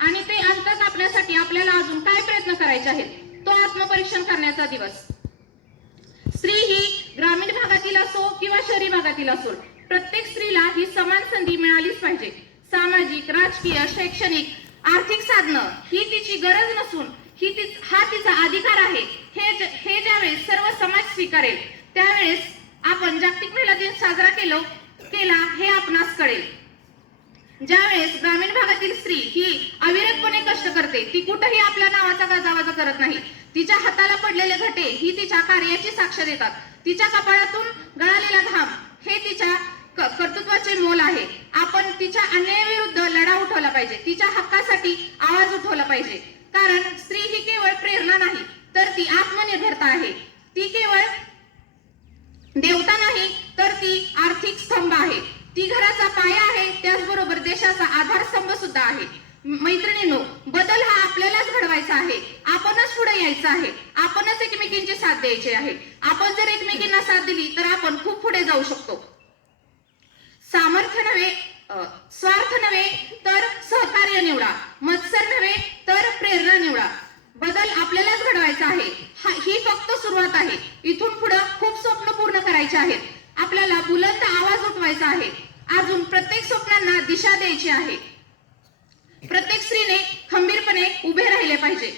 आणि ते अंतर कापण्यासाठी आपल्याला अजून काय प्रयत्न करायचे आहेत तो आत्मपरीक्षण करण्याचा दिवस। स्त्री ही ग्रामीण भागातील असो किंवा शहरी भागातील असो, प्रत्येक स्त्रीला ही समान संधी मिळालीच पाहिजे। सामाजिक, राजकीय, शैक्षणिक, आर्थिक साधनं ही तिची गरज नसून हा तिचा अधिकार आहे। हे ज्यावेळेस सर्व समाज स्वीकारेल त्यावेळेस आपण जागतिक महिला दिन साजरा केला हे आपणास कळेल। ज्यावेळेस ग्रामीण भागातील स्त्री ही अविरतपणे कष्ट करते, ती कुठेही आपल्या नावाचा गाजावाजा करत नाही, तिच्या हाताला पडलेले घटे ही तिच्या कार्याची साक्ष देतात, तिच्या कपाळातून गळालेला घाम हे तिच्या कर्तृत्वाचे मोल आहे। आपण तिच्या अन्यायाविरुद्ध लढा उठवला पाहिजे, तिच्या हक्कासाठी आवाज उठवला पाहिजे, कारण स्त्री ही केवळ प्रेरणा नाही तर ती आत्मनिर्भरता आहे, ती केवळ देवता नाही तर ती आर्थिक स्तंभ आहे, ती घराचा पाया आहे, त्याचबरोबर देशाचा आधारस्तंभ सुद्धा आहे। मैत्रिणींनो, बदल हा आपल्यालाच घडवायचा आहे, आपणच पुढे यायचं आहे, आपणच एकमेकींची साथ द्यायची आहे। आपण जर एकमेकींना साथ दिली तर आपण खूप पुढे जाऊ शकतो। सामर्थ्य नव्हे, स्वार्थ नव्हे तर सहकार्य निवडा, मत्सर नव्हे तर प्रेरणा निवडा। बदल आपल्यालाच घडवायचा आहे, ही फक्त सुरुवात आहे, इथून पुढे खूप स्वप्न पूर्ण करायचे आहेत, आपल्याला बुलंद आवाज उठवायचा आहे, अजून प्रत्येक स्वप्नांना दिशा द्यायची आहे। प्रत्येक स्त्रीने खंबीरपणे उभे राहिले पाहिजे।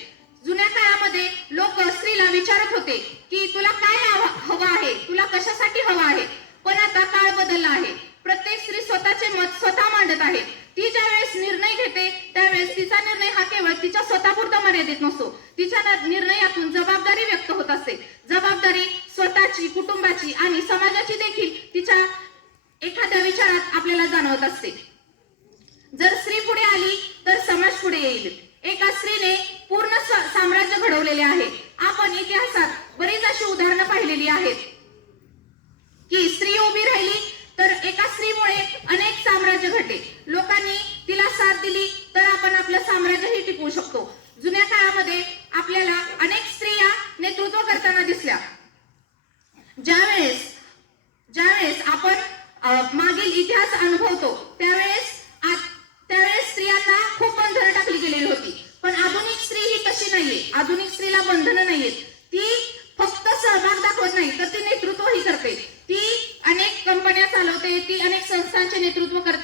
जुन्या काळामध्ये लोक स्त्रीला विचारत होते की तुला काय हवं आहे, तुला कशासाठी हवं आहे, पण आता काळ बदलला आहे, प्रत्येक स्त्री स्वतःचे मत स्वतः मांडत आहे। ती ज्यावेळेस निर्णय घेते त्यावेळेस तिचा निर्णय हा केवळ तिच्या स्वतःपुरता मर्यादित नसतो, तिच्या निर्णयातून जबाबदारी व्यक्त होत असते, जबाबदारी स्वतःची, कुटुंबाची आणि समाजाची देखील तिच्या एखाद्या विचारात आपल्याला जाणवत असते। जर स्त्री पुढे आली तर समाज पुढे येईल। एका स्त्रीने पूर्ण साम्राज्य घडवलेले आहे। आपण इतिहासात बरीच अशी उदाहरणं पाहिलेली आहेत की स्त्री उभी राहिली तर एका स्त्रीमुळे अनेक साम्राज्य घडले, लोकांनी तिला साथ दिली तर आपण आपलं साम्राज्यही टिकवू शकतो। जुन्या काळामध्ये आपल्याला अनेक स्त्रिया नेतृत्व करताना दिसल्या। ज्यावेळेस आपण मागील इतिहास अनुभवतो त्यावेळेस स्त्रियांना खूप बंधनं टाकली गेलेली होती, पण आधुनिक स्त्री ही तशी नाहीये, आधुनिक स्त्रीला बंधनं नाहीयेत,